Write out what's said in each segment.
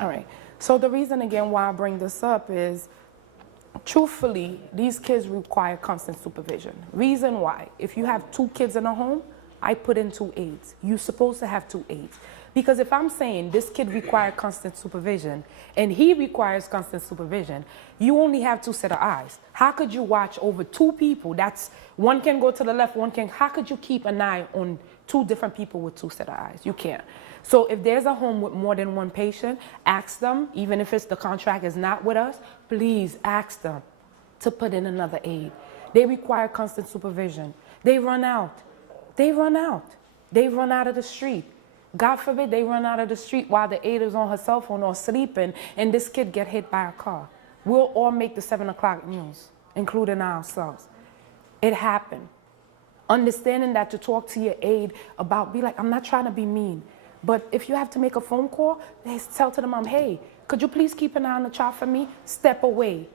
All right. So the reason again why I bring this up is, truthfully, these kids require constant supervision. Reason why: if you have 2 kids in a home, I put in 2 aides. You're supposed to have 2 aides. Because if I'm saying this kid requires constant supervision and he requires constant supervision, you only have 2 set of eyes. How could you watch over 2 people? That's one can go to the left, one can. How could you keep an eye on 2 different people with 2 set of eyes? You can't. So if there's a home with more than 1 patient, ask them, even if it's the contract is not with us, please ask them to put in another aide. They require constant supervision. They run out. They run out. They run out of the street. God forbid they run out of the street while the aide is on her cell phone or sleeping and this kid get hit by a car. We'll all make the 7 o'clock news, including ourselves. It happened. Understanding that to talk to your aide about, be like, I'm not trying to be mean, but if you have to make a phone call, tell to the mom, hey, could you please keep an eye on the child for me? Step away.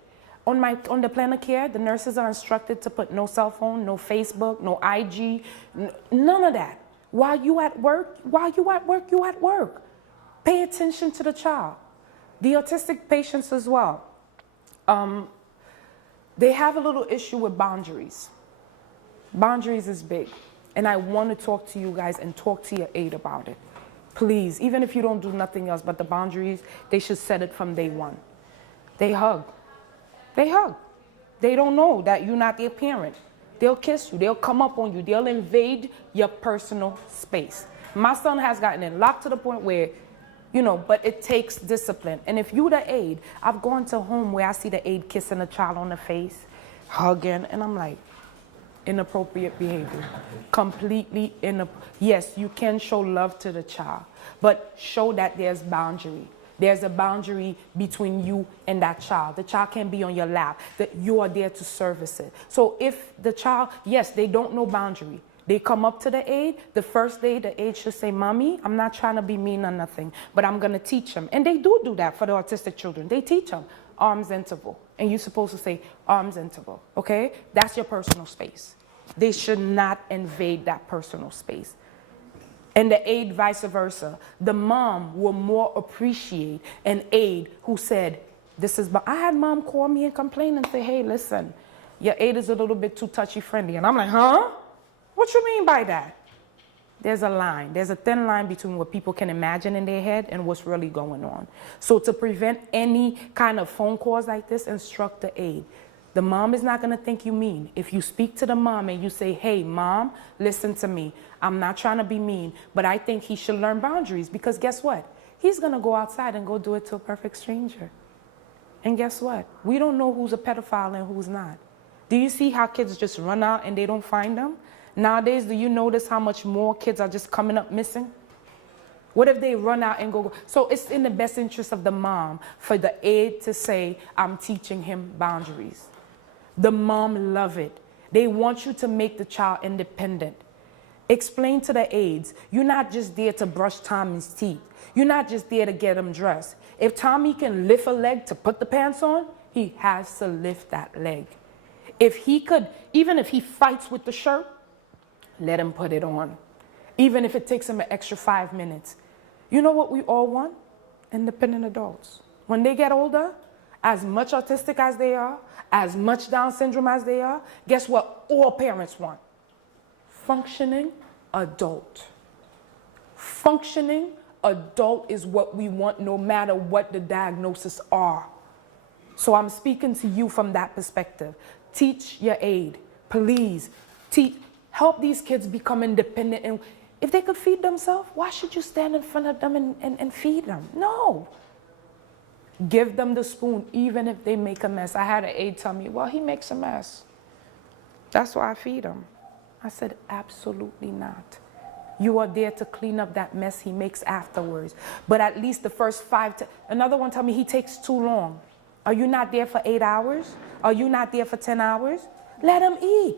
On the plan of care, the nurses are instructed to put no cell phone, no Facebook, no IG, none of that. While you at work, you at work. Pay attention to the child. The autistic patients as well, they have a little issue with boundaries. Boundaries is big. And I want to talk to you guys and talk to your aide about it. Please, even if you don't do nothing else but the boundaries, they should set it from day one. They hug. They hug. They don't know that you're not their parent. They'll kiss you. They'll come up on you. They'll invade your personal space. My son has gotten it locked to the point where, you know, but it takes discipline. And if you're the aide, I've gone to home where I see the aide kissing a child on the face, hugging, and I'm like, inappropriate behavior. Completely inappropriate. Yes, you can show love to the child, but show that there's boundary. There's a boundary between you and that child. The child can't be on your lap, that you are there to service it. So if the child, yes, they don't know boundary. They come up to the aide, the first day the aide should say, Mommy, I'm not trying to be mean or nothing, but I'm gonna teach them. And they do that for the autistic children. They teach them arms interval. And you're supposed to say arms interval, okay? That's your personal space. They should not invade that personal space. And the aide vice versa. The mom will more appreciate an aide who said, I had mom call me and complain and say, hey, listen, your aide is a little bit too touchy-friendly. And I'm like, huh? What you mean by that? There's a line. There's a thin line between what people can imagine in their head and what's really going on. So to prevent any kind of phone calls like this, instruct the aide. The mom is not going to think you mean. If you speak to the mom and you say, hey, mom, listen to me. I'm not trying to be mean, but I think he should learn boundaries, because guess what? He's going to go outside and go do it to a perfect stranger. And guess what? We don't know who's a pedophile and who's not. Do you see how kids just run out and they don't find them? Nowadays, do you notice how much more kids are just coming up missing? What if they run out and go? So it's in the best interest of the mom for the aide to say, I'm teaching him boundaries. The mom love it. They want you to make the child independent. Explain to the aides, you're not just there to brush Tommy's teeth. You're not just there to get him dressed. If Tommy can lift a leg to put the pants on, he has to lift that leg. If he could, even if he fights with the shirt, let him put it on. Even if it takes him an extra 5 minutes. You know what we all want? Independent adults. When they get older, as much autistic as they are, as much Down syndrome as they are, guess what all parents want? Functioning adult. Functioning adult is what we want, no matter what the diagnosis are. So I'm speaking to you from that perspective. Teach your aide. Please, help these kids become independent. And if they could feed themselves, why should you stand in front of them and feed them? No. Give them the spoon, even if they make a mess. I had an aide tell me, well, he makes a mess. That's why I feed him. I said, absolutely not. You are there to clean up that mess he makes afterwards. But at least the first 5 to... Another one told me he takes too long. Are you not there for 8 hours? Are you not there for 10 hours? Let him eat.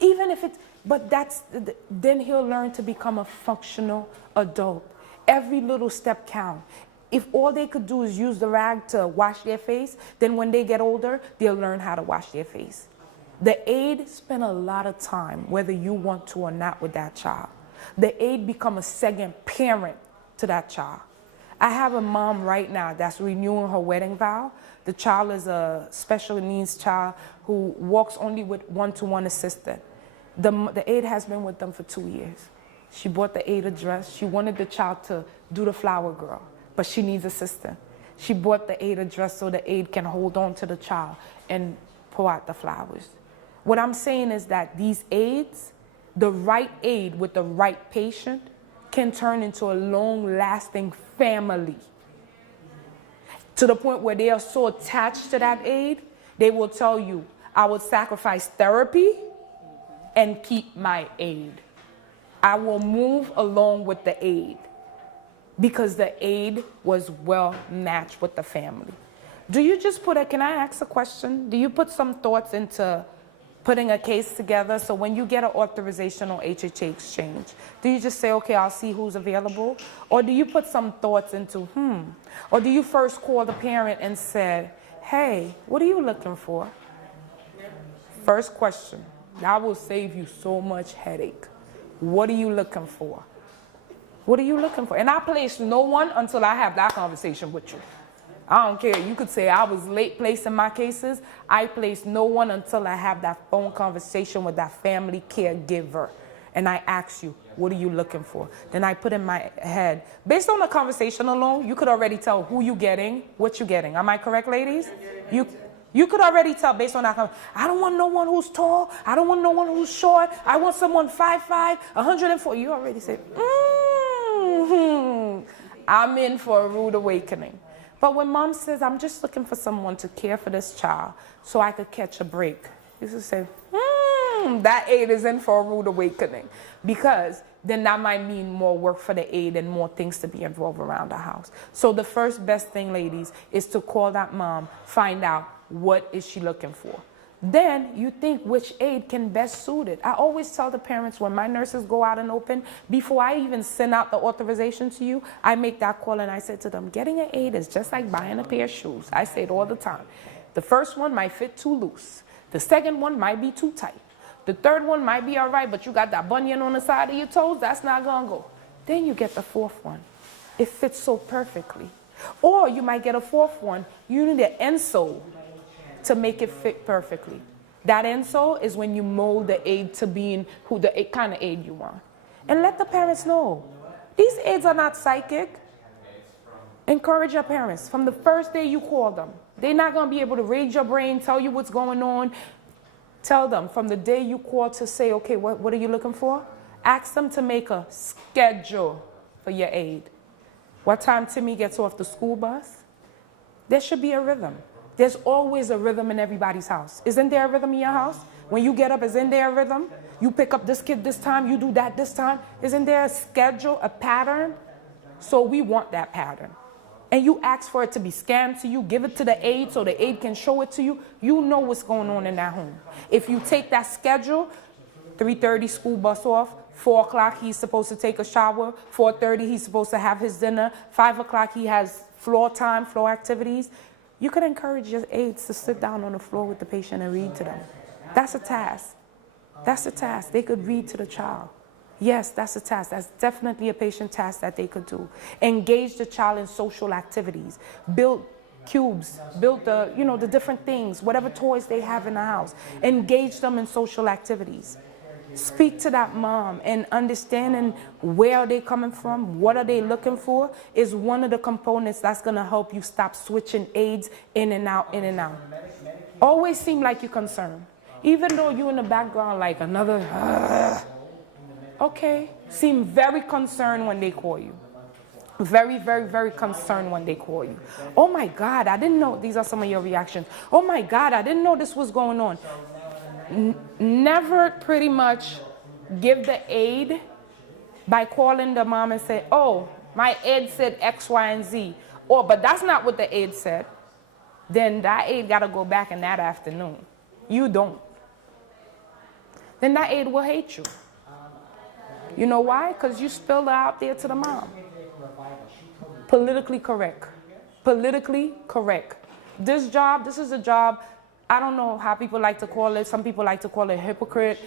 Even if it's... But then he'll learn to become a functional adult. Every little step counts. If all they could do is use the rag to wash their face, then when they get older, they'll learn how to wash their face. The aide spend a lot of time, whether you want to or not, with that child. The aide become a second parent to that child. I have a mom right now that's renewing her wedding vow. The child is a special needs child who walks only with one-to-one assistant. The aide has been with them for 2 years. She bought the aide a dress. She wanted the child to do the flower girl, but she needs assistant. She bought the aide a dress so the aide can hold on to the child and pour out the flowers. What I'm saying is that these aides, the right aide with the right patient, can turn into a long-lasting family. To the point where they are so attached to that aide, they will tell you, I will sacrifice therapy and keep my aide. I will move along with the aide because the aide was well matched with the family. Do you just can I ask a question? Do you put some thoughts into putting a case together, so when you get an authorization or HHA exchange, do you just say, okay, I'll see who's available? Or do you put some thoughts into, Or do you first call the parent and say, hey, what are you looking for? First question. That will save you so much headache. What are you looking for? What are you looking for? And I place no one until I have that conversation with you. I don't care. You could say I was late placing my cases. I place no one until I have that phone conversation with that family caregiver. And I ask you, what are you looking for? Then I put in my head, based on the conversation alone, you could already tell who you're getting, what you're getting. Am I correct, ladies? You could already tell based on that. I don't want no one who's tall. I don't want no one who's short. I want someone 5'5", 104. You already said, I'm in for a rude awakening. But when mom says, I'm just looking for someone to care for this child so I could catch a break, you just say, that aide is in for a rude awakening. Because then that might mean more work for the aide and more things to be involved around the house. So the first best thing, ladies, is to call that mom, find out what is she looking for. Then you think which aide can best suit it. I always tell the parents when my nurses go out and open, before I even send out the authorization to you, I make that call and I say to them, getting an aide is just like buying a pair of shoes. I say it all the time. The first one might fit too loose. The second one might be too tight. The third one might be all right, but you got that bunion on the side of your toes, that's not gonna go. Then you get the fourth one. It fits so perfectly. Or you might get a fourth one, you need an insole to make it fit perfectly. That insole is when you mold the aide to being the kind of aide you want. And let the parents know. These aides are not psychic. Encourage your parents. From the first day you call them, they're not going to be able to raise your brain, tell you what's going on. Tell them from the day you call to say, okay, what are you looking for? Ask them to make a schedule for your aide. What time Timmy gets off the school bus? There should be a rhythm. There's always a rhythm in everybody's house. Isn't there a rhythm in your house? When you get up, isn't there a rhythm? You pick up this kid this time, you do that this time. Isn't there a schedule, a pattern? So we want that pattern. And you ask for it to be scanned to you, give it to the aide so the aide can show it to you. You know what's going on in that home. If you take that schedule, 3:30 school bus off, 4 o'clock he's supposed to take a shower, 4:30 he's supposed to have his dinner, 5 o'clock he has floor time, floor activities. You could encourage your aides to sit down on the floor with the patient and read to them. That's a task. That's a task. They could read to the child. Yes, that's a task. That's definitely a patient task that they could do. Engage the child in social activities. Build cubes. Build the different things, whatever toys they have in the house. Engage them in social activities. Speak to that mom, and understanding where are they coming from, what are they looking for, is one of the components that's going to help you stop switching aides in and out, in and out. Always seem like you're concerned. Even though you're in the background like another, okay, seem very concerned when they call you. Very, very, very concerned when they call you. Oh my God, I didn't know. These are some of your reactions. Oh my God, I didn't know this was going on. Never pretty much give the aide by calling the mom and say, oh, my aide said X, Y, and Z. Or, but that's not what the aide said. Then that aide got to go back in that afternoon. You don't. Then that aide will hate you. You know why? Because you spilled it out there to the mom. Politically correct. Politically correct. This is a job. I don't know how people like to call it. Some people like to call it hypocrite.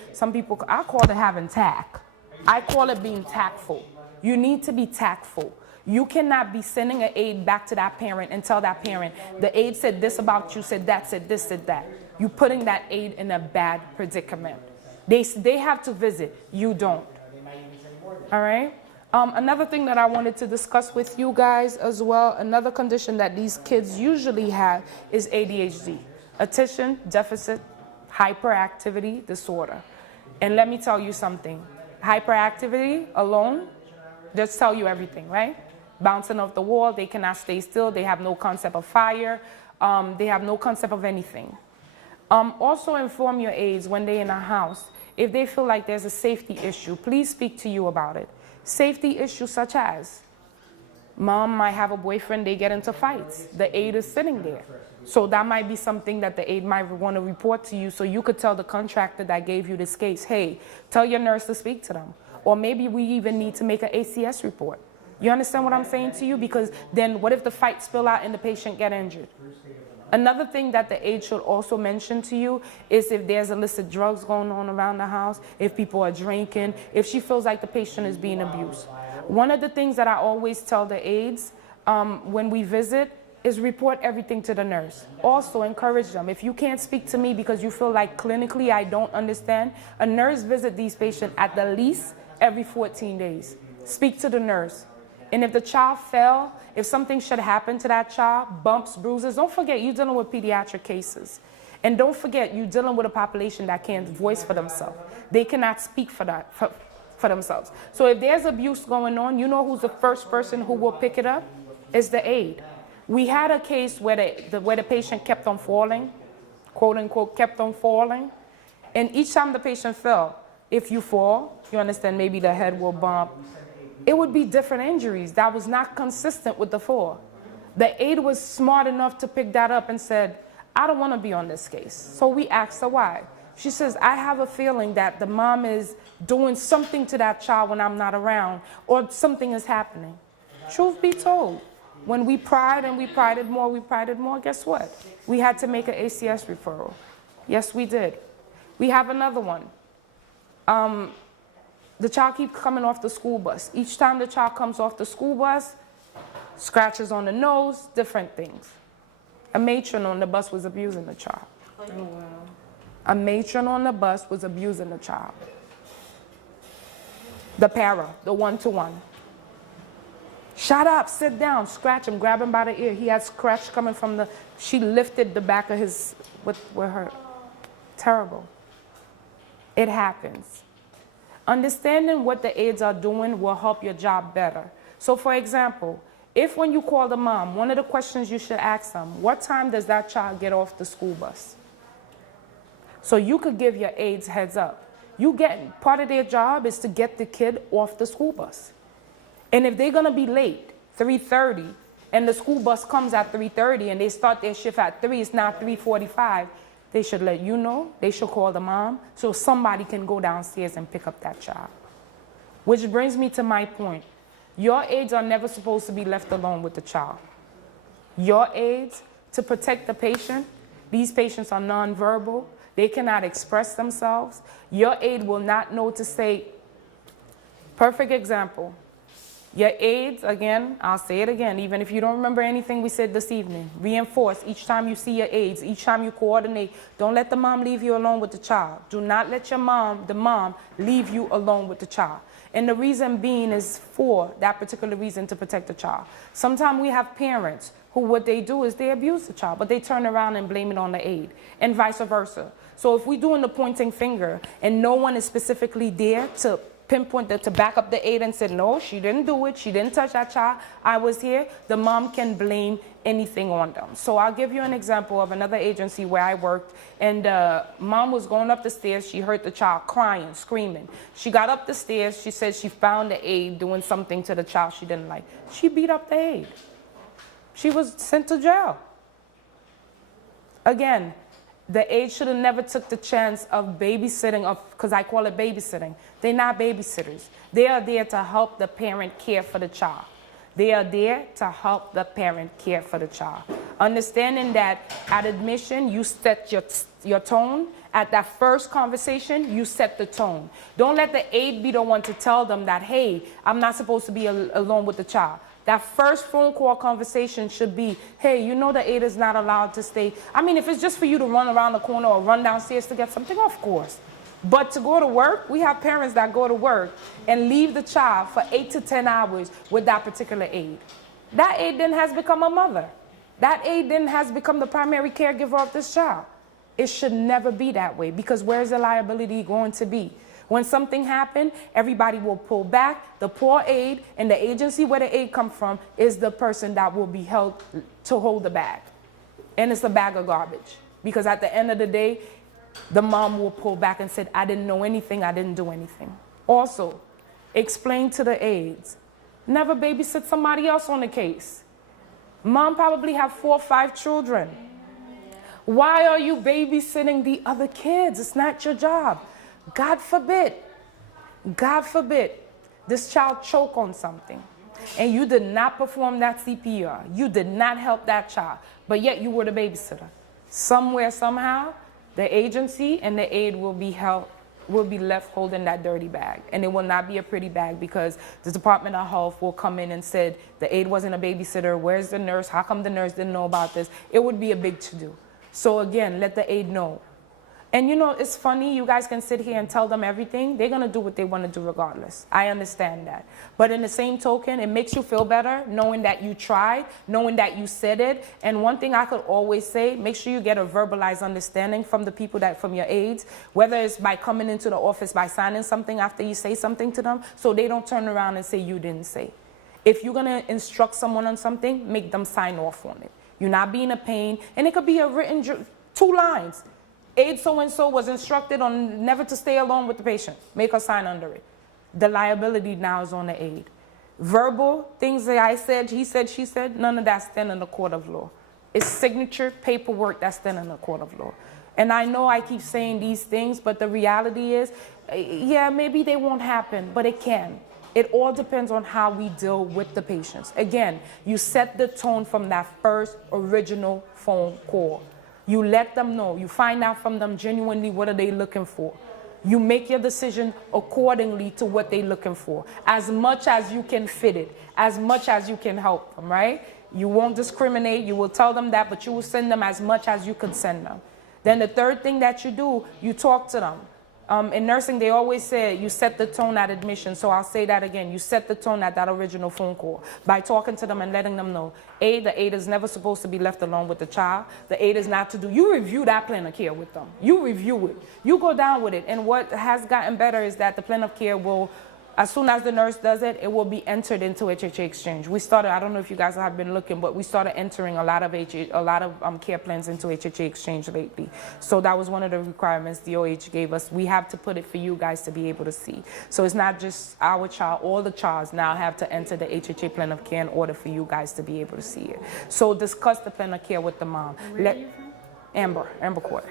I call it having tact. I call it being tactful. You need to be tactful. You cannot be sending an aide back to that parent and tell that parent, the aide said this about you, said that, said this, said that. You're putting that aide in a bad predicament. They have to visit, you don't. All right? Another thing that I wanted to discuss with you guys as well, another condition that these kids usually have is ADHD, attention deficit hyperactivity disorder. And let me tell you something, hyperactivity alone, just tell you everything, right? Bouncing off the wall, they cannot stay still, they have no concept of fire, they have no concept of anything. Also inform your aides when they're in a house, if they feel like there's a safety issue, please speak to you about it. Safety issues such as, mom might have a boyfriend, they get into fights. The aide is sitting there. So that might be something that the aide might want to report to you, so you could tell the contractor that gave you this case, hey, tell your nurse to speak to them. Or maybe we even need to make an ACS report. You understand what I'm saying to you? Because then what if the fight spill out and the patient get injured? Another thing that the aide should also mention to you is if there's illicit drugs going on around the house, if people are drinking, if she feels like the patient is being abused. One of the things that I always tell the aides when we visit is report everything to the nurse. Also encourage them. If you can't speak to me because you feel like clinically I don't understand, a nurse visit these patients at the least every 14 days. Speak to the nurse. And if the child fell, if something should happen to that child, bumps, bruises, don't forget you're dealing with pediatric cases. And don't forget you're dealing with a population that can't voice for themselves. They cannot speak for themselves. So if there's abuse going on, you know who's the first person who will pick it up? Is the aide. We had a case where the patient kept on falling, quote unquote, kept on falling. And each time the patient fell, if you fall, you understand, maybe the head will bump. It would be different injuries that was not consistent with the fall. The aide was smart enough to pick that up and said, I don't want to be on this case. So we asked her why. She says, I have a feeling that the mom is doing something to that child when I'm not around, or something is happening. Truth be told, when we pried and we pried it more, guess what? We had to make an ACS referral. Yes, we did. We have another one. The child keeps coming off the school bus. Each time the child comes off the school bus, scratches on the nose, different things. A matron on the bus was abusing the child. Oh, wow. A matron on the bus was abusing the child. The para, the one-to-one. Shut up, sit down, scratch him, grab him by the ear. He had scratch coming from the, she lifted the back of his, with her. Terrible. It happens. Understanding what the aides are doing will help your job better. So for example, if when you call the mom, one of the questions you should ask them, what time does that child get off the school bus? So you could give your aides heads up. Part of their job is to get the kid off the school bus. And if they're gonna be late, 3:30, and the school bus comes at 3:30 and they start their shift at 3, it's now 3:45, they should let you know, they should call the mom, so somebody can go downstairs and pick up that child. Which brings me to my point. Your aides are never supposed to be left alone with the child. Your aides, to protect the patient, these patients are nonverbal, they cannot express themselves. Your aide will not know to say, perfect example. Your aides, again, I'll say it again, even if you don't remember anything we said this evening, reinforce each time you see your aides, each time you coordinate, don't let the mom leave you alone with the child. Do not let your mom, the mom, leave you alone with the child. And the reason being is for that particular reason, to protect the child. Sometimes we have parents who what they do is they abuse the child, but they turn around and blame it on the aide, and vice versa. So if we're doing the pointing finger and no one is specifically there to pinpoint to back up the aide and said, no, she didn't do it, she didn't touch that child, I was here, the mom can blame anything on them. So I'll give you an example of another agency where I worked, and mom was going up the stairs, she heard the child crying, screaming. She got up the stairs, she said she found the aide doing something to the child she didn't like. She beat up the aide. She was sent to jail. Again, the aide should have never took the chance of babysitting, because I call it babysitting. They're not babysitters. They are there to help the parent care for the child. They are there to help the parent care for the child. Understanding that at admission, you set your tone. At that first conversation, you set the tone. Don't let the aide be the one to tell them that, hey, I'm not supposed to be alone with the child. That first phone call conversation should be, hey, you know the aide is not allowed to stay. I mean, if it's just for you to run around the corner or run downstairs to get something, of course. But to go to work, we have parents that go to work and leave the child for 8 to 10 hours with that particular aide. That aide then has become a mother. That aide then has become the primary caregiver of this child. It should never be that way, because where's the liability going to be? When something happened, everybody will pull back. The poor aide and the agency where the aide comes from is the person that will be held to hold the bag. And it's a bag of garbage. Because at the end of the day, the mom will pull back and say, I didn't know anything, I didn't do anything. Also, explain to the aides, never babysit somebody else on the case. Mom probably have 4 or 5 children. Why are you babysitting the other kids? It's not your job. God forbid, this child choke on something and you did not perform that CPR. You did not help that child, but yet you were the babysitter. Somewhere, somehow, the agency and the aide will be left holding that dirty bag. And it will not be a pretty bag, because the Department of Health will come in and said, the aide wasn't a babysitter. Where's the nurse? How come the nurse didn't know about this? It would be a big to-do. So again, let the aide know. And you know, it's funny, you guys can sit here and tell them everything. They're gonna do what they wanna do regardless. I understand that. But in the same token, it makes you feel better knowing that you tried, knowing that you said it. And one thing I could always say, make sure you get a verbalized understanding from the people from your aides, whether it's by coming into the office, by signing something after you say something to them, so they don't turn around and say you didn't say. If you're gonna instruct someone on something, make them sign off on it. You're not being a pain, and it could be a written 2 lines. Aide so-and-so was instructed on never to stay alone with the patient. Make her sign under it. The liability now is on the aide. Verbal things that I said, he said, she said, none of that stand in the court of law. It's signature paperwork that stand in the court of law. And I know I keep saying these things, but the reality is, yeah, maybe they won't happen, but it can. It all depends on how we deal with the patients. Again, you set the tone from that first original phone call. You let them know. You find out from them genuinely what are they looking for. You make your decision accordingly to what they're looking for, as much as you can fit it, as much as you can help them, right? You won't discriminate. You will tell them that, but you will send them as much as you could send them. Then the third thing that you do, you talk to them. In nursing, they always say you set the tone at admission. So I'll say that again. You set the tone at that original phone call by talking to them and letting them know, the aide is never supposed to be left alone with the child. The aide is not to do. You review that plan of care with them. You review it. You go down with it. And what has gotten better is that the plan of care will, as soon as the nurse does it, it will be entered into HHA exchange. We started, I don't know if you guys have been looking, but we started entering a lot of care plans into HHA exchange lately. So that was one of the requirements DOH gave us. We have to put it for you guys to be able to see. So it's not just our child, all the childs now have to enter the HHA plan of care in order for you guys to be able to see it. So discuss the plan of care with the mom. Where are you from? Amber Court.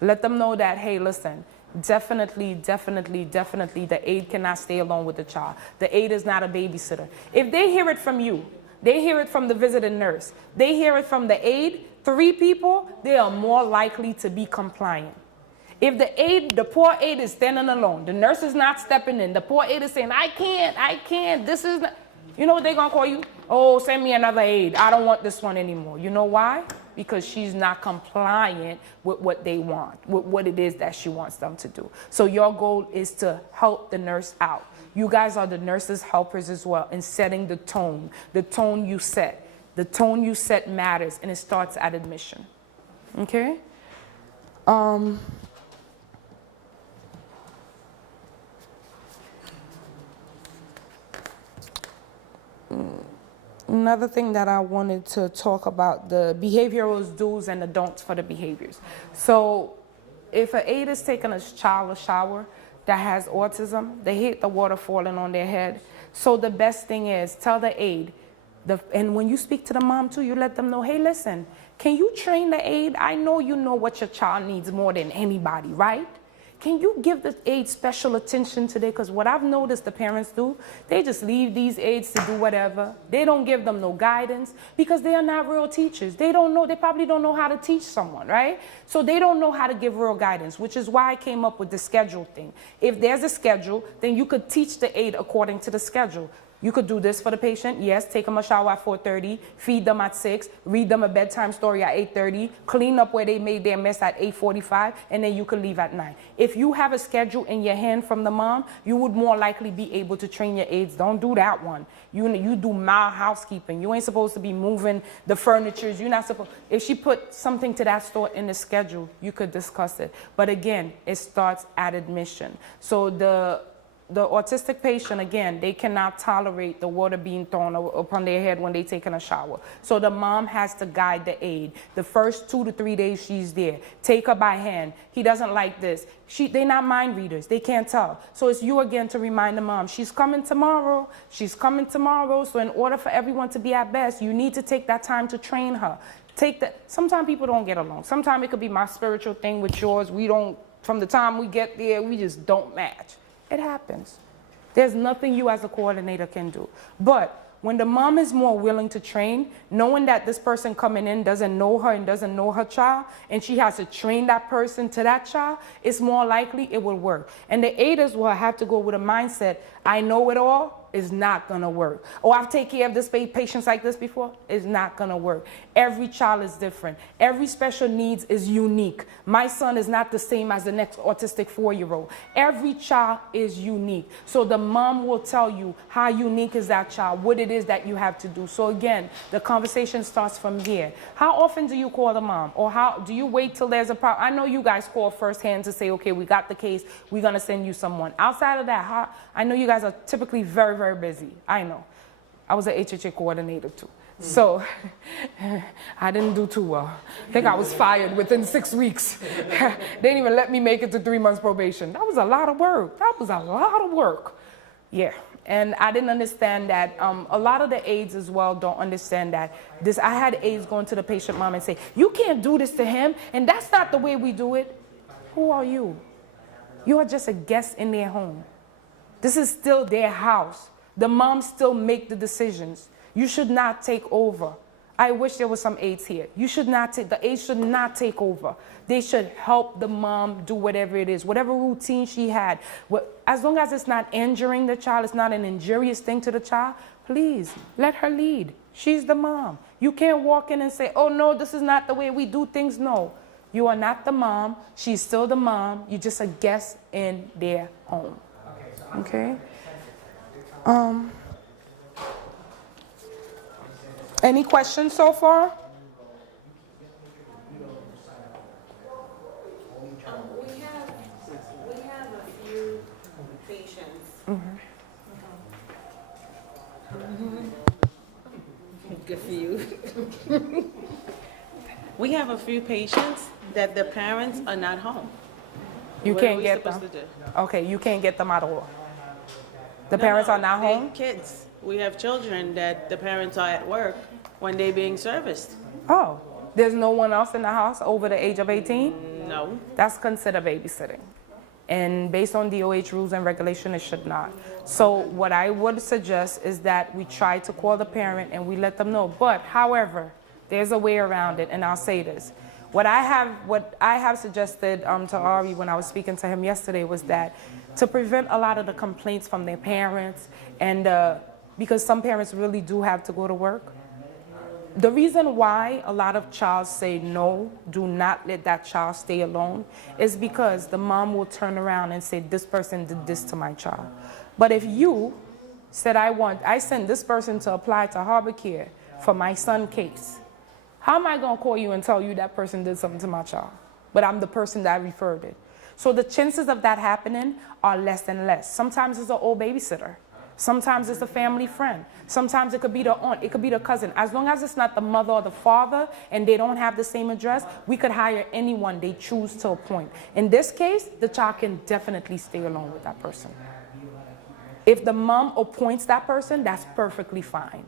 Let them know that, hey, listen, definitely, the aide cannot stay alone with the child. The aide is not a babysitter. If they hear it from you, they hear it from the visiting nurse, they hear it from the aide, 3 people, they are more likely to be compliant. If the poor aide is standing alone, the nurse is not stepping in, the poor aide is saying, I can't, this is not, you know what they're gonna call you? Oh, send me another aide. I don't want this one anymore. You know why? Because she's not compliant with what they want, with what it is that she wants them to do. So your goal is to help the nurse out. You guys are the nurses' helpers as well in setting the tone. The tone you set. The tone you set matters, and it starts at admission. Okay? Another thing that I wanted to talk about, the behavioral do's and the don'ts for the behaviors. So if an aide is taking a child a shower that has autism, they hate the water falling on their head. So the best thing is tell the aide, and when you speak to the mom too, you let them know, hey, listen, can you train the aide? I know you know what your child needs more than anybody, right? Can you give the aide special attention today? Because what I've noticed the parents do, they just leave these aides to do whatever. They don't give them no guidance because they are not real teachers. They don't know, they probably don't know how to teach someone, right? So they don't know how to give real guidance, which is why I came up with the schedule thing. If there's a schedule, then you could teach the aide according to the schedule. You could do this for the patient. Yes, take them a shower at 4:30, feed them at 6, read them a bedtime story at 8:30, clean up where they made their mess at 8:45, and then you could leave at 9. If you have a schedule in your hand from the mom, you would more likely be able to train your aides. Don't do that one. You do mild housekeeping. You ain't supposed to be moving the furnitures. You're not supposed. If she put something to that sort in the schedule, you could discuss it. But again, it starts at admission. So the autistic patient, again, they cannot tolerate the water being thrown upon their head when they're taking a shower. So the mom has to guide the aide. The first 2 to 3 days she's there, take her by hand. He doesn't like this. They're not mind readers. They can't tell. So it's you again to remind the mom, she's coming tomorrow. She's coming tomorrow. So in order for everyone to be at best, you need to take that time to train her. Sometimes people don't get along. Sometimes it could be my spiritual thing with yours. From the time we get there, we just don't match. It happens. There's nothing you as a coordinator can do. But when the mom is more willing to train, knowing that this person coming in doesn't know her and doesn't know her child, and she has to train that person to that child, it's more likely it will work. And the aiders will have to go with a mindset, I know it all, is not going to work. Oh, I've taken care of this patients like this before. It's not going to work. Every child is different. Every special needs is unique. My son is not the same as the next autistic 4-year-old. Every child is unique. So the mom will tell you how unique is that child, what it is that you have to do. So again, the conversation starts from there. How often do you call the mom? Or how do you wait till there's a problem? I know you guys call firsthand to say, okay, we got the case. We're going to send you someone. Outside of that, I know you guys are typically very, very busy. I know. I was an HHA coordinator too. So I didn't do too well. I think I was fired within 6 weeks. They didn't even let me make it to 3 months probation. That was a lot of work. That was a lot of work. Yeah. And I didn't understand that. A lot of the aides as well don't understand that. I had aides going to the patient mom and say, you can't do this to him, and that's not the way we do it. Who are you? You are just a guest in their home. This is still their house. The moms still make the decisions. You should not take over. I wish there was some aides here. The aides should not take over. They should help the mom do whatever it is, whatever routine she had. As long as it's not injuring the child, it's not an injurious thing to the child, please let her lead. She's the mom. You can't walk in and say, oh no, this is not the way we do things. No, you are not the mom. She's still the mom. You're just a guest in their home. Okay? Any questions so far? We have a few patients. Good for you. We have a few patients that the parents are not home. You What can't are we get supposed them. to do? Okay, you can't get them at all. The No, parents no, are not they home? Kids. We have children that the parents are at work when they're being serviced. Oh, there's no one else in the house over the age of 18? No. That's considered babysitting. And based on DOH rules and regulation, it should not. So what I would suggest is that we try to call the parent and we let them know. But however, there's a way around it, and I'll say this. What I have suggested to Ari when I was speaking to him yesterday was that to prevent a lot of the complaints from their parents, and because some parents really do have to go to work. The reason why a lot of child say no, do not let that child stay alone, is because the mom will turn around and say, this person did this to my child. But if you said, I sent this person to apply to Harbor Care for my son case, how am I going to call you and tell you that person did something to my child? But I'm the person that referred it. So the chances of that happening are less and less. Sometimes it's an old babysitter. Sometimes it's a family friend. Sometimes it could be the aunt, it could be the cousin. As long as it's not the mother or the father and they don't have the same address, we could hire anyone they choose to appoint. In this case, the child can definitely stay alone with that person. If the mom appoints that person, that's perfectly fine.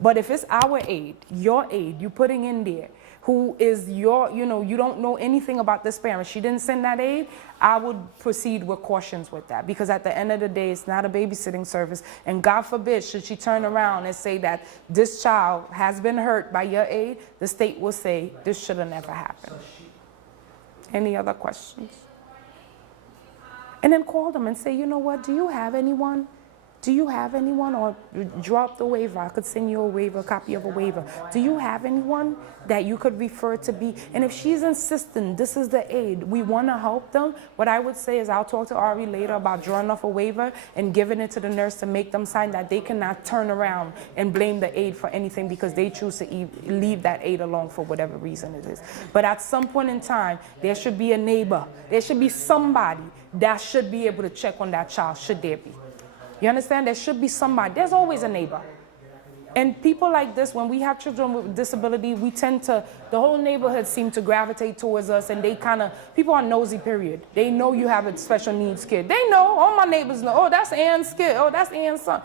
But if it's our aide, your aide, you putting in there, who is your, you don't know anything about this parent, she didn't send that aide, I would proceed with cautions with that. Because at the end of the day, it's not a babysitting service. And God forbid, should she turn around and say that this child has been hurt by your aide, the state will say this should have never happened. Any other questions? And then call them and say, you know what, do you have anyone Do you have anyone, or drop the waiver? I could send you a waiver, a copy of a waiver. Do you have anyone that you could refer to be? And if she's insisting this is the aid, we want to help them. What I would say is I'll talk to Ari later about drawing off a waiver and giving it to the nurse to make them sign that they cannot turn around and blame the aid for anything because they choose to leave that aid alone for whatever reason it is. But at some point in time, there should be a neighbor. There should be somebody that should be able to check on that child, should there be. You understand? There should be somebody. There's always a neighbor. And people like this, when we have children with disability, we tend to, the whole neighborhood seems to gravitate towards us, and they kind of, people are nosy, period. They know you have a special needs kid. They know, all my neighbors know, oh, that's Ann's kid, oh, that's Ann's son.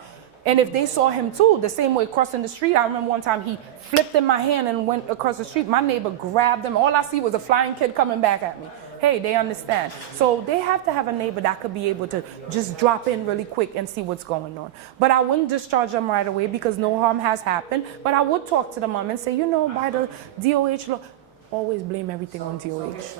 And if they saw him too, the same way crossing the street, I remember one time he flipped in my hand and went across the street. My neighbor grabbed him. All I see was a flying kid coming back at me. Hey, they understand. So they have to have a neighbor that could be able to just drop in really quick and see what's going on. But I wouldn't discharge them right away because no harm has happened. But I would talk to the mom and say, you know, by the DOH law, always blame everything on DOH.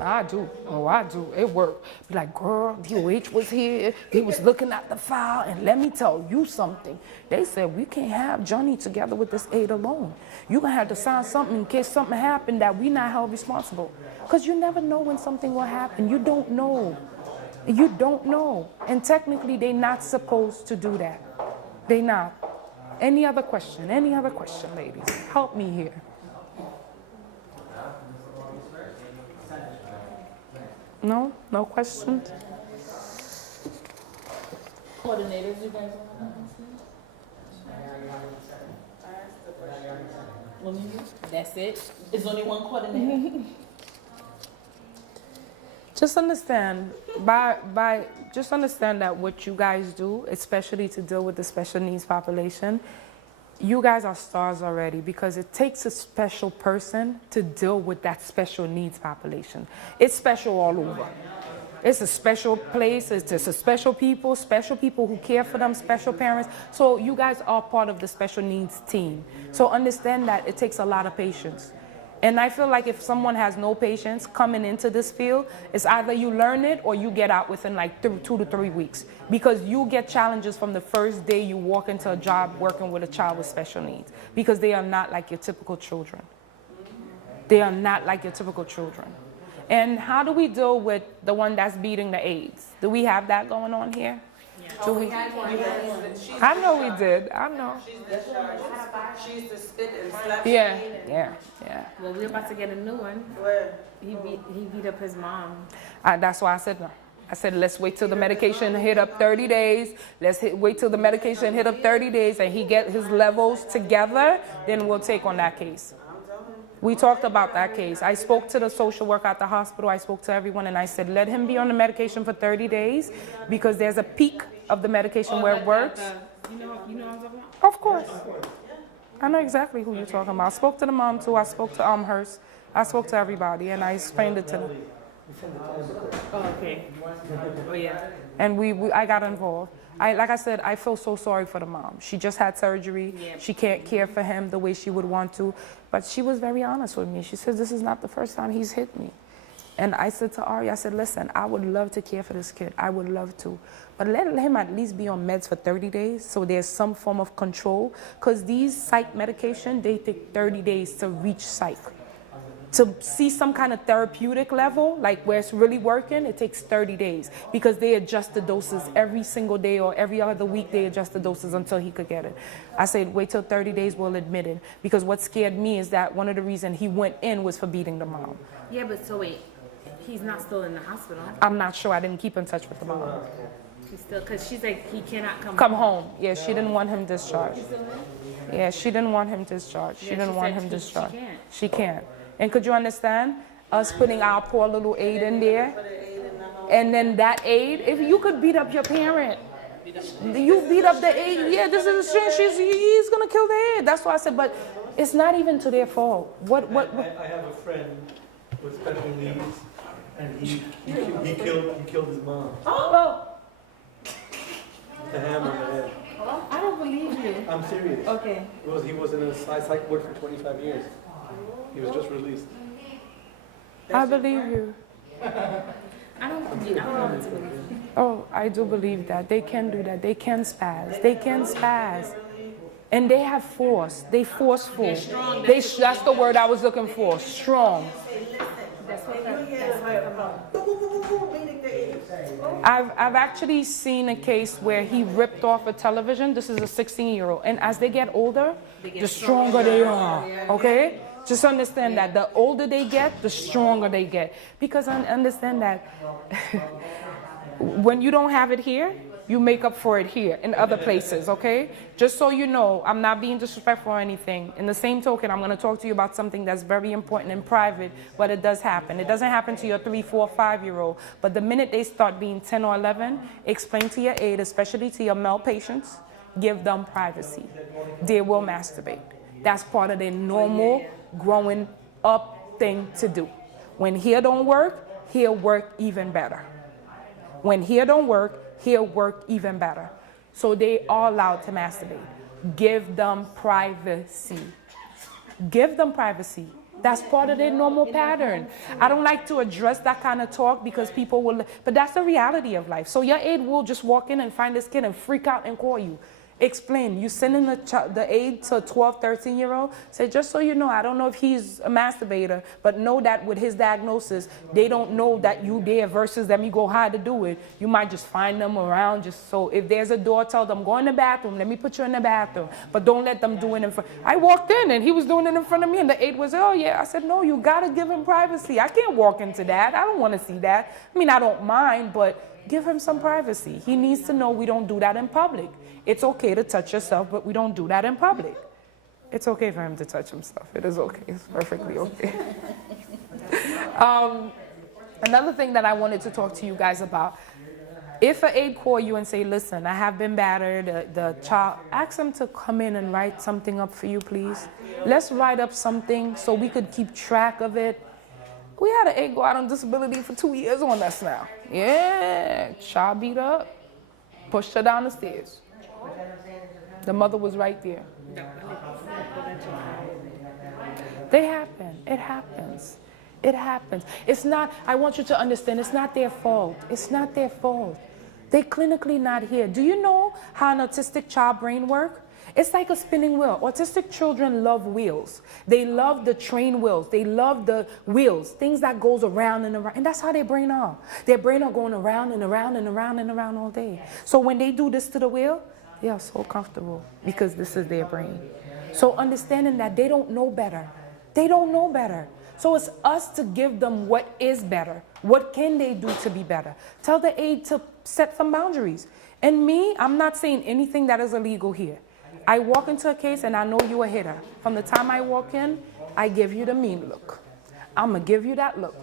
I do. Oh, I do. It worked. Be like, girl, DOH was here. He was looking at the file. And let me tell you something. They said, we can't have Johnny together with this aid alone. You're going to have to sign something in case something happened that we not held responsible. Because you never know when something will happen. You don't know. You don't know. And technically, they're not supposed to do that. They're not. Any other question? Any other question, ladies? Help me here. No? No questions? Coordinators, you guys want to That's it? Is only one coordinator? Just understand, just understand that what you guys do, especially to deal with the special needs population, you guys are stars already because it takes a special person to deal with that special needs population. It's special all over. It's a special place, it's just a special people who care for them, special parents. So you guys are part of the special needs team. So understand that it takes a lot of patience. And I feel like if someone has no patience coming into this field, it's either you learn it or you get out within like 2 to 3 weeks. Because you get challenges from the first day you walk into a job working with a child with special needs. Because they are not like your typical children. They are not like your typical children. And how do we deal with the one that's beating the AIDS? Do we have that going on here? Do we? I know we did. I know. She's the spit and slap. Yeah. Well, we're about to get a new one. Where? He beat up his mom. That's why I said no. I said, let's wait till the medication hit up 30 days. Wait till the medication hit up 30 days and he get his levels together, then we'll take on that case. We talked about that case. I spoke to the social worker at the hospital. I spoke to everyone and I said, let him be on the medication for 30 days because there's a peak of the medication where it works. You know what I'm talking about? Of course. I know exactly who you're talking about. I spoke to the mom too. I spoke to Hurst. I spoke to everybody and I explained it to them. Oh, okay. Oh, yeah. And I got involved. Like I said, I feel so sorry for the mom. She just had surgery. Yeah. She can't care for him the way she would want to. But she was very honest with me. She said, this is not the first time he's hit me. And I said to Ari, I said, listen, I would love to care for this kid. I would love to. But let him at least be on meds for 30 days so there's some form of control. Because these psych medication, they take 30 days to reach psych. To see some kind of therapeutic level, like where it's really working, it takes 30 days because they adjust the doses every single day or every other week they adjust the doses until he could get it. I said, wait till 30 days, we'll admit it. Because what scared me is that one of the reasons he went in was for beating the mom. Yeah, but so wait, he's not still in the hospital? I'm not sure. I didn't keep in touch with the mom. He's still, because she's like, he cannot come home. Yeah, she didn't want him discharged. Yeah, she didn't want him discharged. She didn't want him discharged. She can't. And could you understand us putting our poor little aide in there? And then that aide, if you could beat up your parent, you beat up the aide. Yeah, this is a shame. He's going to kill the aide. That's why I said, but it's not even to their fault. What? I have a friend with special needs, and he killed his mom. Oh. The hammer on the head. I don't believe you. I'm serious. Okay. He was in a psych ward for 25 years. He was just released. I believe you. I don't know what to believe. Oh, I do believe that. They can do that. They can spaz. They can spaz. And they have force. They forceful. They're strong. That's the word I was looking for. Strong. I've actually seen a case where he ripped off a television. This is a 16-year-old. And as they get older, the stronger they are. Okay? Just understand that. The older they get, the stronger they get. Because I understand that when you don't have it here, you make up for it here in other places, okay? Just so you know, I'm not being disrespectful or anything. In the same token, I'm going to talk to you about something that's very important in private, but it does happen. It doesn't happen to your 3, 4, 5-year-old, but the minute they start being 10 or 11, explain to your aide, especially to your male patients, give them privacy. They will masturbate. That's part of their normal growing up thing to do. When here don't work, he'll work even better. When here don't work, he'll work even better. So they are allowed to masturbate. Give them privacy. Give them privacy. That's part of their normal pattern. I don't like to address that kind of talk because people will, but that's the reality of life. So your aide will just walk in and find this kid and freak out and call you. Explain. You sending the aide to a 12, 13-year-old, say, just so you know, I don't know if he's a masturbator, but know that with his diagnosis, they don't know that you there versus let me go hide to do it. You might just find them around just so if there's a door, tell them, go in the bathroom, let me put you in the bathroom, but don't let them do it in front. I walked in and he was doing it in front of me and the aide was, oh yeah. I said, no, you got to give him privacy. I can't walk into that. I don't want to see that. I mean, I don't mind, but give him some privacy. He needs to know we don't do that in public. It's okay to touch yourself, but we don't do that in public. It's okay for him to touch himself. It is okay. It's perfectly okay. Another thing that I wanted to talk to you guys about, if an aide call you and say, listen, I have been battered, the child, ask them to come in and write something up for you, please. Let's write up something so we could keep track of it. We had an aide go out on disability for 2 years on us now. Yeah, child beat her up, pushed her down the stairs. The mother was right there. They happen. It happens. It happens. It's not, I want you to understand, it's not their fault. It's not their fault. They're clinically not here. Do you know how an autistic child brain works? It's like a spinning wheel. Autistic children love wheels. They love the train wheels. They love the wheels, things that goes around and around. And that's how their brain are. Their brain are going around and around and around and around all day. So when they do this to the wheel, they are so comfortable because this is their brain. So understanding that they don't know better. They don't know better. So it's us to give them what is better. What can they do to be better? Tell the aide to set some boundaries. And me, I'm not saying anything that is illegal here. I walk into a case and I know you a hitter. From the time I walk in, I give you the mean look. I'm going to give you that look.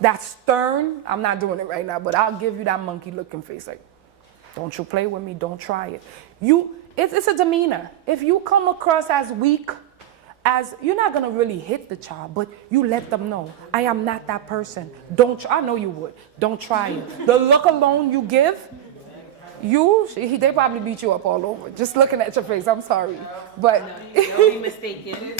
That stern, I'm not doing it right now, but I'll give you that monkey looking face like, don't you play with me, don't try it. It's a demeanor. If you come across as weak, as you're not going to really hit the child, but you let them know, I am not that person. I know you would. Don't try it. The look alone you give, they probably beat you up all over. Just looking at your face, I'm sorry. But Don't be mistaken.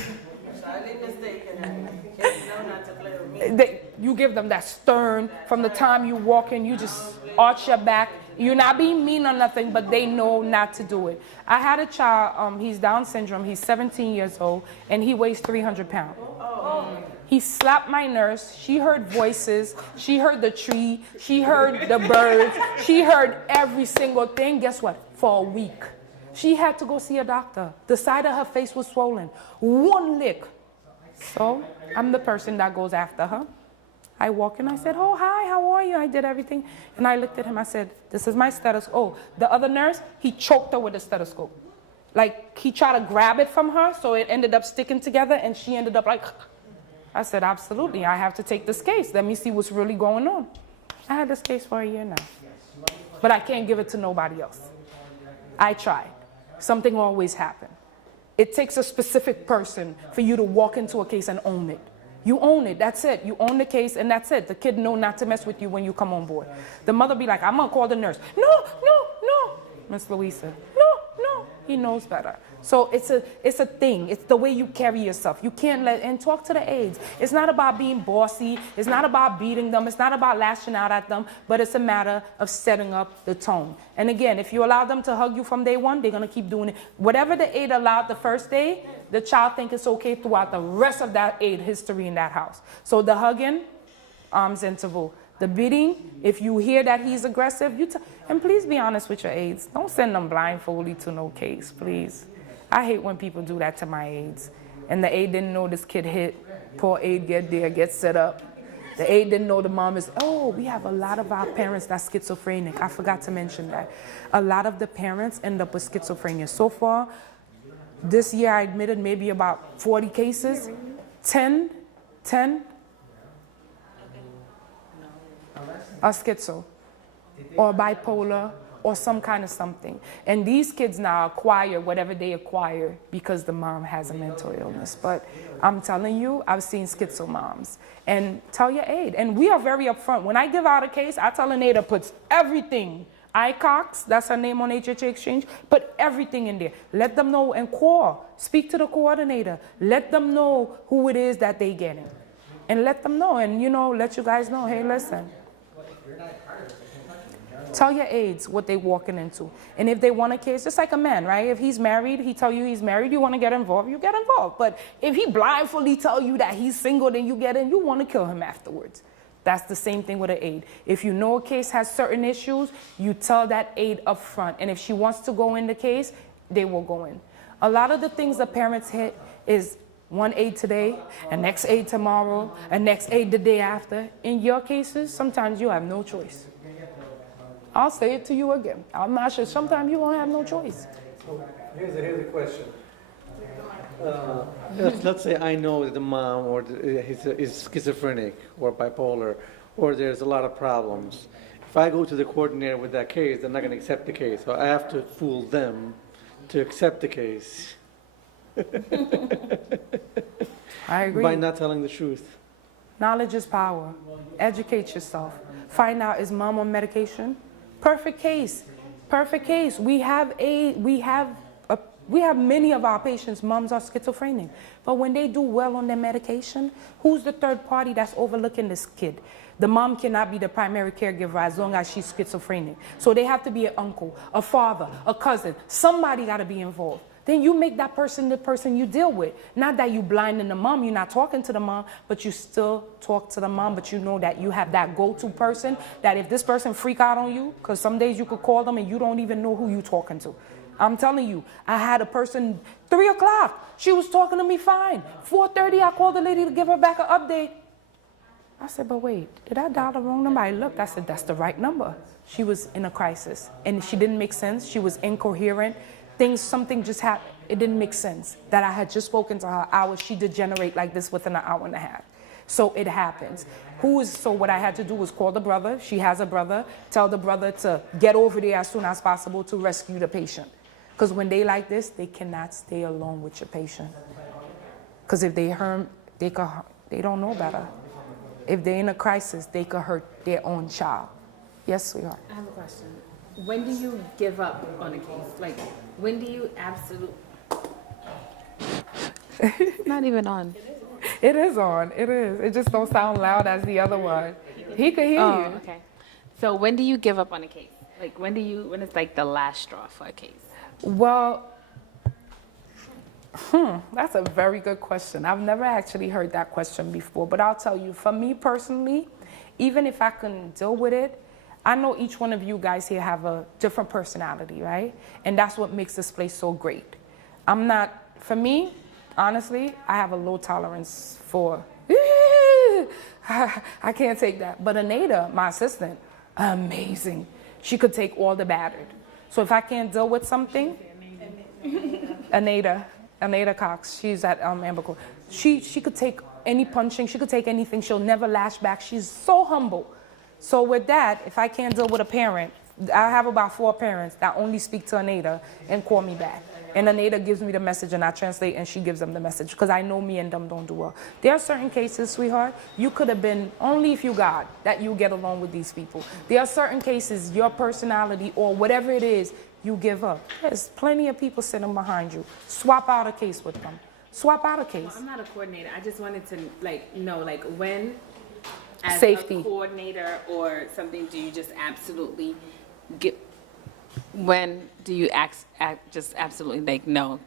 You give them that stern. From the time you walk in, you just arch your back. You're not being mean or nothing, but they know not to do it. I had a child, he's Down syndrome, he's 17 years old, and he weighs 300 pounds. He slapped my nurse. She heard voices. She heard the tree. She heard the birds. She heard every single thing. Guess what? For a week. She had to go see a doctor. The side of her face was swollen. One lick. So I'm the person that goes after her. I walk in, I said, oh, hi, how are you? I did everything. And I looked at him, I said, this is my stethoscope. Oh, the other nurse, he choked her with the stethoscope. Like, he tried to grab it from her, so it ended up sticking together, and she ended up like, I said, absolutely, I have to take this case. Let me see what's really going on. I had this case for a year now. But I can't give it to nobody else. I tried. Something always happened. It takes a specific person for you to walk into a case and own it. You own it, that's it. You own the case and that's it. The kid know not to mess with you when you come on board. The mother be like, I'm gonna call the nurse. No, Miss Louise, no. he knows better. So it's a thing. It's the way you carry yourself. You can't and talk to the aides. It's not about being bossy. It's not about beating them. It's not about lashing out at them, but it's a matter of setting up the tone. And again, if you allow them to hug you from day one, they're going to keep doing it. Whatever the aide allowed the first day, the child thinks it's okay throughout the rest of that aide history in that house. So the hugging, arms interval. The beating, if you hear that he's aggressive, and please be honest with your aides. Don't send them blindfolded to no case, please. I hate when people do that to my aides. And the aide didn't know this kid hit. Poor aide get there, get set up. The aide didn't know the mom is, we have a lot of our parents that's schizophrenic. I forgot to mention that. A lot of the parents end up with schizophrenia. So far, this year I admitted maybe about 40 cases. 10 are schizo or bipolar or some kind of something. And these kids now acquire whatever they acquire because the mom has a mental illness. But I'm telling you, I've seen schizo moms. And tell your aide. And we are very upfront. When I give out a case, I tell an aide to put everything. Cox, that's her name on HHA Exchange, put everything in there. Let them know and call. Speak to the coordinator. Let them know who it is that they getting. And let them know and, let you guys know, hey, listen. Tell your aides what they're walking into. And if they want a case, just like a man, right? If he's married, he tell you he's married, you want to get involved, you get involved. But if he blindfoldly tell you that he's single, then you get in, you want to kill him afterwards. That's the same thing with an aide. If you know a case has certain issues, you tell that aide up front. And if she wants to go in the case, they will go in. A lot of the things the parents hit is one aide today, a next aide tomorrow, a next aide the day after. In your cases, sometimes you have no choice. I'll say it to you again. I'm not sure. Sometimes you won't have no choice. So here's a question. Let's say I know that the mom or is schizophrenic or bipolar, or there's a lot of problems. If I go to the coordinator with that case, they're not going to accept the case. So I have to fool them to accept the case. I agree. By not telling the truth. Knowledge is power. Educate yourself. Find out, is mom on medication? Perfect case. Perfect case. We have many of our patients, moms are schizophrenic. But when they do well on their medication, who's the third party that's overlooking this kid? The mom cannot be the primary caregiver as long as she's schizophrenic. So they have to be an uncle, a father, a cousin. Somebody got to be involved. Then you make that person the person you deal with. Not that you blinding the mom, you're not talking to the mom, but you still talk to the mom, but you know that you have that go-to person, that if this person freak out on you, because some days you could call them and you don't even know who you're talking to. I'm telling you, I had a person, 3 o'clock, she was talking to me fine. 4:30, I called the lady to give her back an update. I said, but wait, did I dial the wrong number? I looked, I said, that's the right number. She was in a crisis, and she didn't make sense. She was incoherent. Something just happened. It didn't make sense that I had just spoken to her hours. She degenerate like this within an hour and a half. So it happens. So what I had to do was call the brother. She has a brother. Tell the brother to get over there as soon as possible to rescue the patient. Because when they like this, they cannot stay alone with your patient. Because if they hurt, they don't know better. If they're in a crisis, they could hurt their own child. Yes, sweetheart. I have a question. When do you give up on a case? Like, when do you absolutely... Not even on. It is on. It is. It just don't sound loud as the other one. He could hear you. Okay. So when do you give up on a case? Like, when it's like the last straw for a case? Well, that's a very good question. I've never actually heard that question before, but I'll tell you, for me personally, even if I can deal with it, I know each one of you guys here have a different personality, right? And that's what makes this place so great. For me, honestly, I have a low tolerance for, I can't take that. But Anita, my assistant, amazing. She could take all the battered. So if I can't deal with something, Anita Cox, she's at Amberco. She could take any punching, she could take anything. She'll never lash back. She's so humble. So with that, if I can't deal with a parent, I have about 4 parents that only speak to Anita and call me back. And Anita gives me the message and I translate and she gives them the message because I know me and them don't do well. There are certain cases, sweetheart, you could have been, only if you God, that you get along with these people. There are certain cases, your personality or whatever it is, you give up. There's plenty of people sitting behind you. Swap out a case with them. Swap out a case. I'm not a coordinator. I just wanted to know when, as Safety. a coordinator or something, do you just absolutely get? When do you just absolutely no?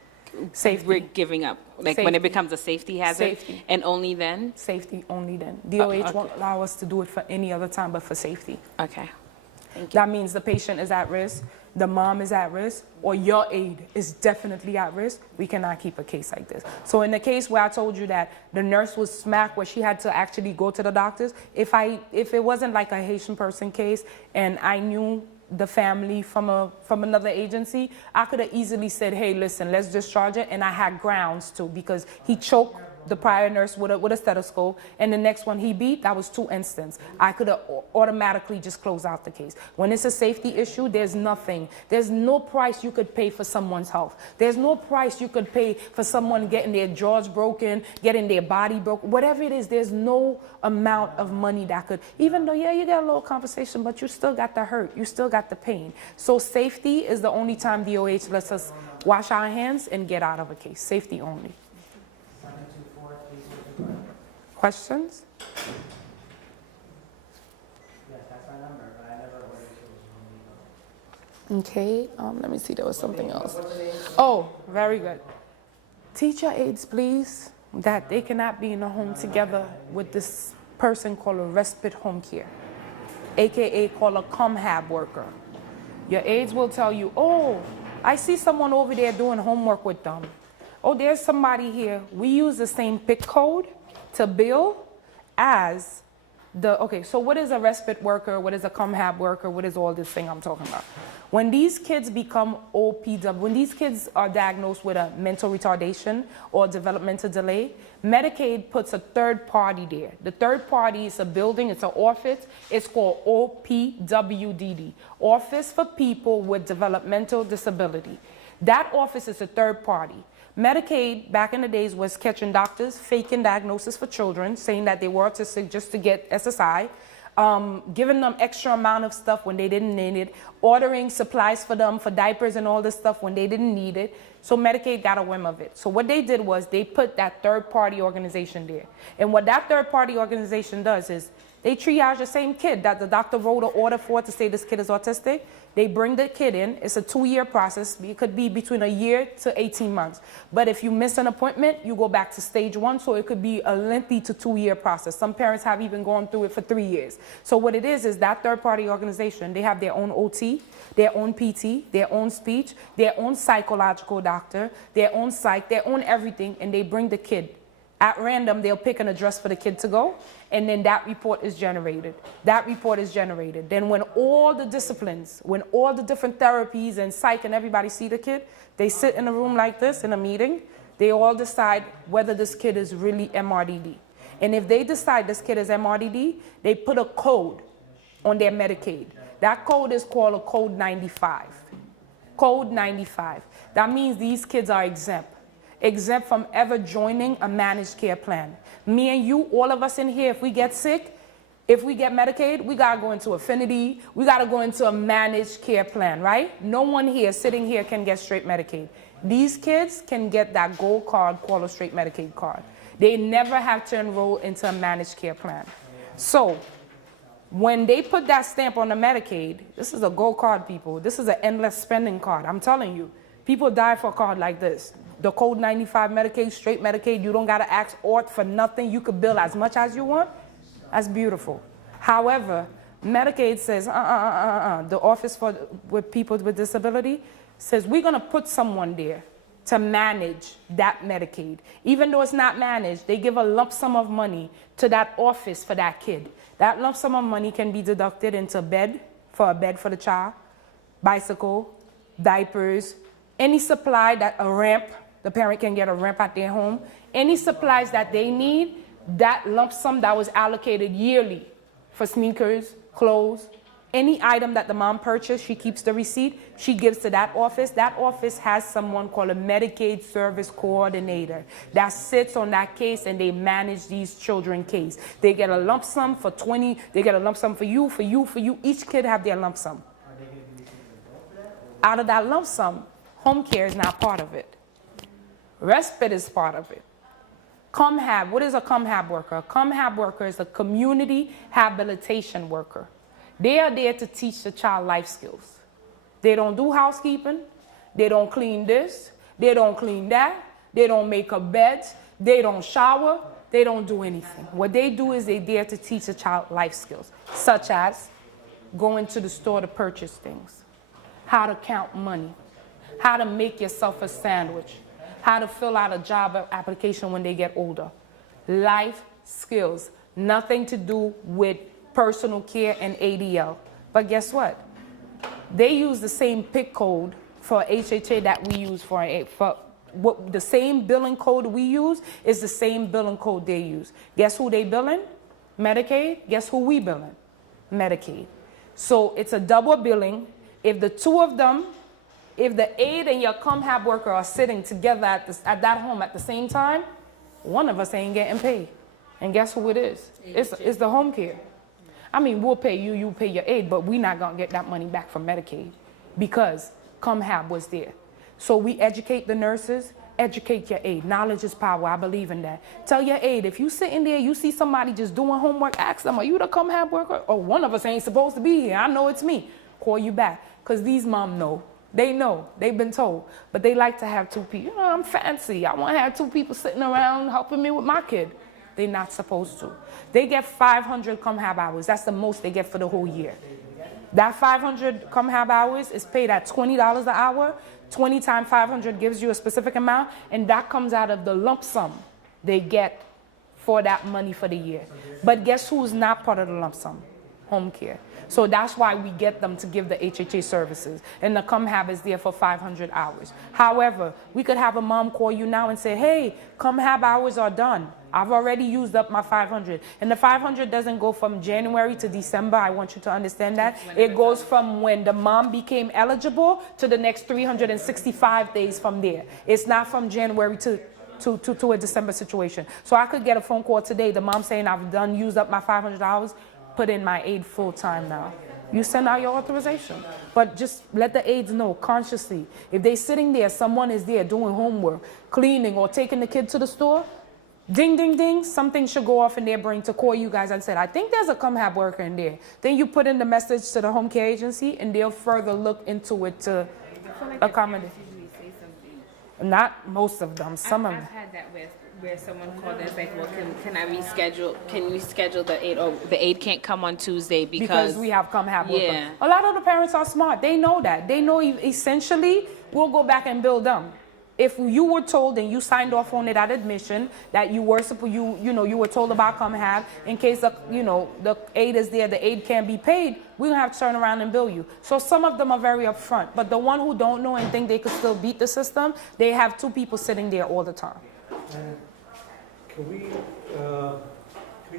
Safety. We're giving up. When Safety. it becomes a safety hazard, Safety. and only then. Safety only then. DOH okay. won't allow us to do it for any other time but for safety. Okay. Thank you. That means the patient is at risk, the mom is at risk, or your aide is definitely at risk. We cannot keep a case like this. So in the case where I told you that the nurse was smacked, where she had to actually go to the doctors, if it wasn't like a Haitian person case and I knew the family from another agency, I could have easily said, hey, listen, let's discharge it, and I had grounds to, because he choked the prior nurse with a stethoscope, and the next one he beat, that was 2 instances. I could have automatically just closed out the case. When it's a safety issue, there's no price you could pay for someone's health. There's no price you could pay for someone getting their jaws broken, getting their body broken, whatever it is, there's no amount of money that could, even though, yeah, you get a little compensation, but you still got the hurt, you still got the pain. So safety is the only time DOH lets us wash our hands and get out of a case. Safety only. Questions? Okay, let me see, there was something else. Oh, very good. Teacher aides, please, that they cannot be in a home together with this person called a respite home care, AKA called a ComHab worker. Your aides will tell you, oh, I see someone over there doing homework with them. Oh, there's somebody here. We use the same PIC code to bill as okay, so what is a respite worker? What is a ComHab worker? What is all this thing I'm talking about? When these kids become OPW, when these kids are diagnosed with a mental retardation or developmental delay, Medicaid puts a third party there. The third party is a building, it's an office. It's called OPWDD, Office for People with Developmental Disability. That office is a third party. Medicaid, back in the days, was catching doctors faking diagnosis for children, saying that they were autistic just to get SSI, giving them extra amount of stuff when they didn't need it, ordering supplies for them for diapers and all this stuff when they didn't need it. So Medicaid got a whim of it. So what they did was they put that third-party organization there. And what that third-party organization does is they triage the same kid that the doctor wrote an order for to say this kid is autistic. They bring the kid in. It's a 2-year process. It could be between a year to 18 months. But if you miss an appointment, you go back to stage 1, so it could be a lengthy to 2-year process. Some parents have even gone through it for 3 years. So what it is that third-party organization, they have their own OT, their own PT, their own speech, their own psychological doctor, their own psych, their own everything, and they bring the kid. At random, they'll pick an address for the kid to go, and then that report is generated. That report is generated. Then when all the disciplines, when all the different therapies and psych and everybody see the kid, they sit in a room like this in a meeting. They all decide whether this kid is really MRDD. And if they decide this kid is MRDD, they put a code on their Medicaid. That code is called a Code 95. Code 95. That means these kids are exempt from ever joining a managed care plan. Me and you, all of us in here, if we get sick, if we get Medicaid, we gotta go into Affinity, we gotta go into a managed care plan, right? No one here sitting here can get straight Medicaid. These kids can get that gold card called a straight Medicaid card. They never have to enroll into a managed care plan. So when they put that stamp on the Medicaid, this is a gold card, people. This is an endless spending card. I'm telling you, people die for a card like this. The Code 95 Medicaid, straight Medicaid, you don't got to ask ORT for nothing. You could bill as much as you want. That's beautiful. However, Medicaid says, the Office for with People with Disability says, we're going to put someone there to manage that Medicaid. Even though it's not managed, they give a lump sum of money to that office for that kid. That lump sum of money can be deducted into a bed for the child, bicycle, diapers, any supply that a ramp, the parent can get a ramp at their home. Any supplies that they need, that lump sum that was allocated yearly for sneakers, clothes, any item that the mom purchased, she keeps the receipt, she gives to that office. That office has someone called a Medicaid Service Coordinator that sits on that case and they manage these children's case. They get a lump sum for 20, they get a lump sum for you. Each kid have their lump sum. out of that lump sum, home care is not part of it. Respite is part of it. ComHab, what is a ComHab worker? A ComHab worker is a community habilitation worker. They are there to teach the child life skills. They don't do housekeeping. They don't clean this. They don't clean that. They don't make up beds. They don't shower. They don't do anything. What they do is they dare to teach a child life skills, such as going to the store to purchase things, how to count money, how to make yourself a sandwich, how to fill out a job application when they get older. Life skills, nothing to do with personal care and ADL. But guess what? They use the same PIC code for HHA that we use for what the same billing code we use is the same billing code they use. Guess who they billing? Medicaid. Guess who we billing? Medicaid. So it's a double billing. If the two of them, if the aide and your ComHab worker are sitting together at that home at the same time, one of us ain't getting paid. And guess who it is? It's the home care. I mean, we'll pay you, you pay your aide, but we're not gonna get that money back from Medicaid because ComHab was there. So we educate the nurses, educate your aide. Knowledge is power, I believe in that. Tell your aide, if you sitting there, you see somebody just doing homework, ask them, are you the ComHab worker? Oh, one of us ain't supposed to be here, I know it's me. Call you back, because these moms know. They know, they've been told, but they like to have two people. You know, I'm fancy, I want to have two people sitting around helping me with my kid. They're not supposed to. They get 500 ComHab hours, that's the most they get for the whole year. That 500 ComHab hours is paid at $20 an hour. 20 times 500 gives you a specific amount, and that comes out of the lump sum they get for that money for the year. But guess who's not part of the lump sum? Home care. So that's why we get them to give the HHA services, and the ComHab is there for 500 hours. However, we could have a mom call you now and say, hey, ComHab hours are done. I've already used up my 500. And the 500 doesn't go from January to December. I want you to understand that. It goes from when the mom became eligible to the next 365 days from there. It's not from January to a December situation. So I could get a phone call today, the mom saying, I've used up my $500, put in my aide full time now. You send out your authorization. But just let the aides know consciously. If they're sitting there, someone is there doing homework, cleaning, or taking the kid to the store, ding, ding, ding, something should go off in their brain to call you guys and say, I think there's a ComHab worker in there. Then you put in the message to the home care agency, and they'll further look into it to accommodate. Not most of them, some of them. I've had that where someone called and said, well, can I reschedule, can we schedule the aide, or the aide can't come on Tuesday because we have ComHab worker. Yeah. A lot of the parents are smart. They know that. They know essentially we'll go back and bill them. If you were told and you signed off on it at admission that you were supposed, you were told about ComHab, in case the aide is there, the aide can't be paid, we're gonna have to turn around and bill you. So some of them are very upfront, but the one who don't know and think they could still beat the system, they have two people sitting there all the time. Can we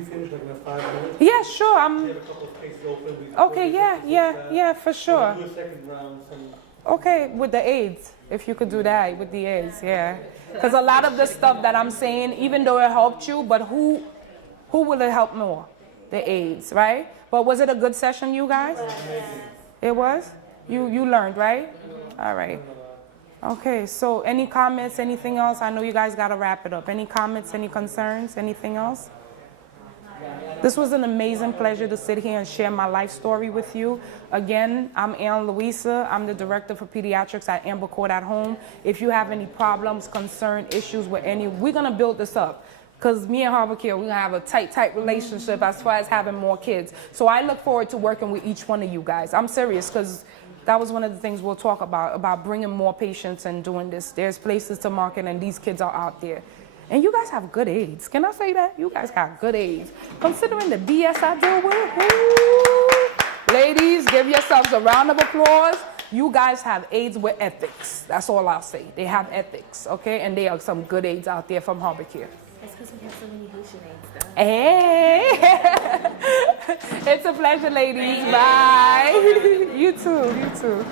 finish like in 5 minutes? Yeah, sure. We have a couple of cases open. Okay, yeah, for sure. We'll do a second round. Okay, with the aides, if you could do that with the aides, yeah. Because a lot of the stuff that I'm saying, even though it helped you, but who will it help more? The aides, right? But was it a good session, you guys? It was? You learned, right? All right. Okay, so any comments, anything else? I know you guys got to wrap it up. Any comments, any concerns, anything else? This was an amazing pleasure to sit here and share my life story with you. Again, I'm Louise. I'm the director for pediatrics at Amber Court at Home. If you have any problems, concerns, issues with we're going to build this up. Because me and Harbor Care, we're going to have a tight relationship as far as having more kids. So I look forward to working with each one of you guys. I'm serious, because that was one of the things we'll talk about bringing more patients and doing this. There's places to market, and these kids are out there. And you guys have good aides. Can I say that? You guys got good aides. Considering the BS I deal with, ladies, give yourselves a round of applause. You guys have aides with ethics. That's all I'll say. They have ethics, okay? And there are some good aides out there from Harbor Care. That's because we have so many Haitian aides, though. Hey! It's a pleasure, ladies. Bye. You too.